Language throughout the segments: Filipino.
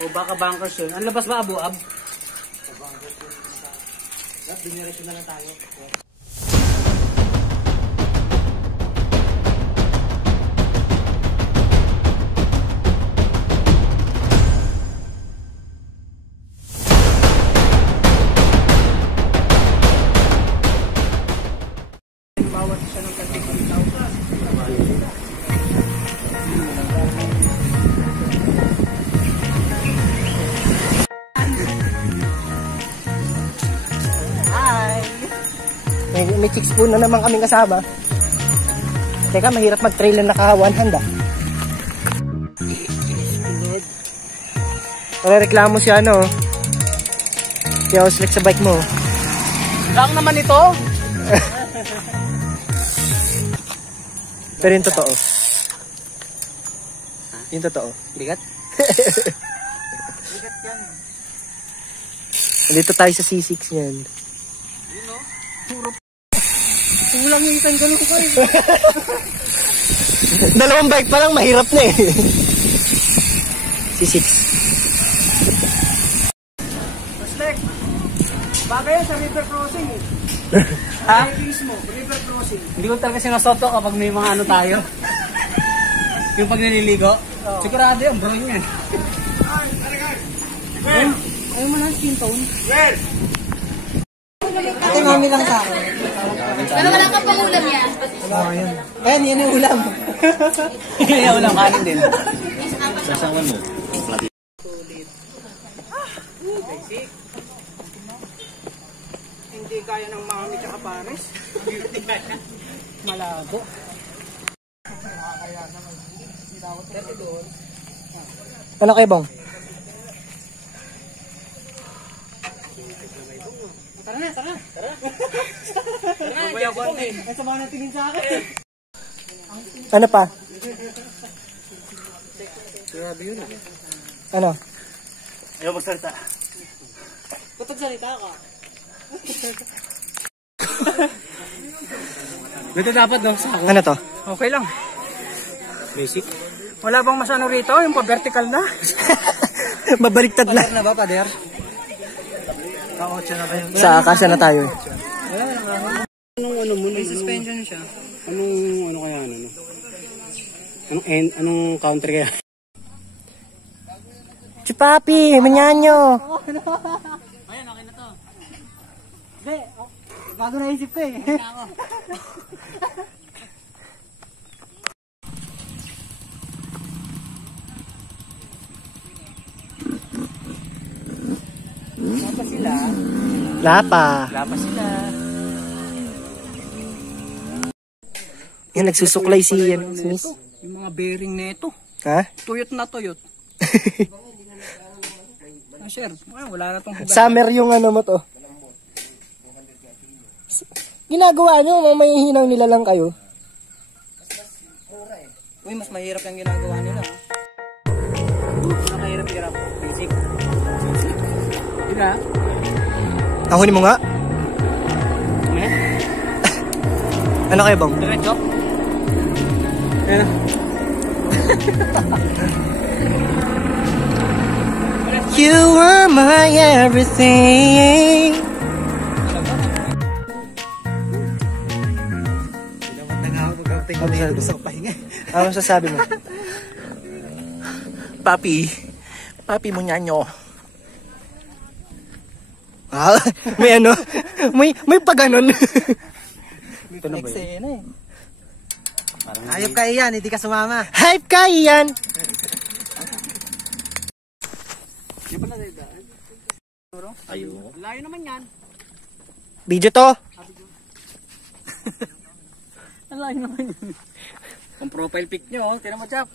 O baka bankers yun. Ang labas ba, Abu-Ab? Diniretso na lang tayo. Bawat siya ng kantong may chicks po na naman kaming kasama. Teka, mahirap mag-trail na naka-one hand ah. Reklamo siya ano. Kaya uslik sa bike mo. Lang naman ito. Pero yung totoo. Yung totoo. Bigat? Bigat yan. Dito tayo sa C6 yan. Yun o. Puro kulang yung isang ganun ko eh. Dalawang bike pa lang, mahirap na eh. C6. Pastek, bagay yan sa river crossing eh. Ha? Mismo, river crossing. Hindi ko talaga sinasoto kapag may mga ano tayo. Yung pag nililigo. Oh. Sigurado yung bro niyan. Ayaw mo na skin tone? Well! Ate, mami lang sa akin. Pero wala kang pangulam yan. Ayan, yan yung ulam. Yan yung ulam, kanin din. Sasawan mo. Basic. Hindi kaya ng mami tsaka pares. Malabo. Ano kayo bang? Tara na, tara. Tara. Tara na, Jabon eh. Ay, sama na tingin sa akin. Ano pa? Grabe yun eh. Ano? Ayaw magsalita. Ba't magsalita ka? Dito dapat daw sa ako. Ano to? Okay lang. Basic? Wala bang masano rito? Yung pa-vertical na? Babaliktad na. Pader na ba, pader? Ka-8 na ba yun? Sa akasya na tayo. Wala na. Anong mo? May suspension siya. Ano kaya ano? Anong counter kaya? Chupapi, manyanyo. Ayan, okay na to. Hindi, bago naisip ko eh. Lapa sila. Lapa. Lapa sila. Yan, nagsusuklay si Miss. Yung mga bearing nito. Ha? Tuyot na tuyot. Sir, wala na tong hugas. Summer yung ano mo to. Ginagawa nyo, may hinaw nila lang kayo. Uy, mas mahirap yung ginagawa nila. Mas mahirap. Basic. Yun na. Tahunin mo nga. Eh? Ano kayo bang? Diretso? Ayan. You are my everything. Ano sasabi mo? Papi mo nyanyo. Ah, may ano? May paganon. Ito na ba yun? Ayop ka iyan, hindi ka sumama. Hype ka iyan. Di ba na daan? Ayun. Layo naman yan. Video to. Ang layo naman yan. Ang profile pic nyo, tira mo chap.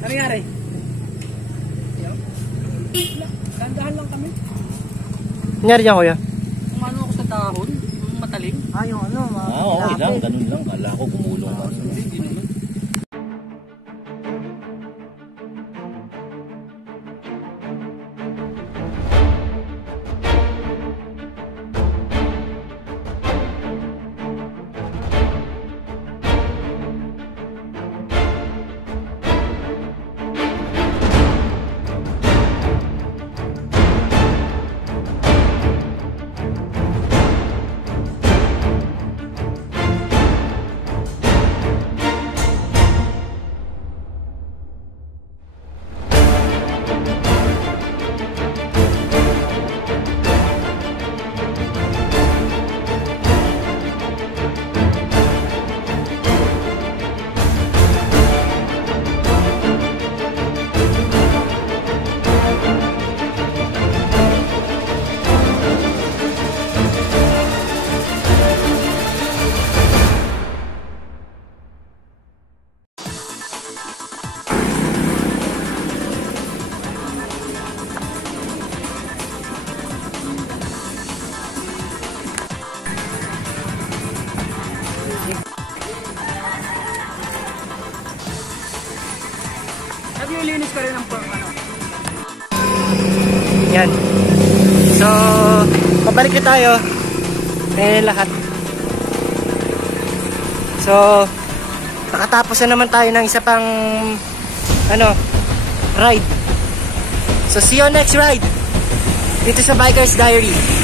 Ano nangyari? Gandahan lang kami. Nangyari dyan, kuya? Umano ako sa dahon, yung matalim. Yung ano, Okay lang, ganun lang. Kala ko gumulong man. Hindi naman. Naglilinis ka rin ng ano? Yan. So, pabalik na tayo. Ayan lahat. So, nakatapos na naman tayo ng isa pang ride. So, see you on next ride. Dito sa Biker's Diary.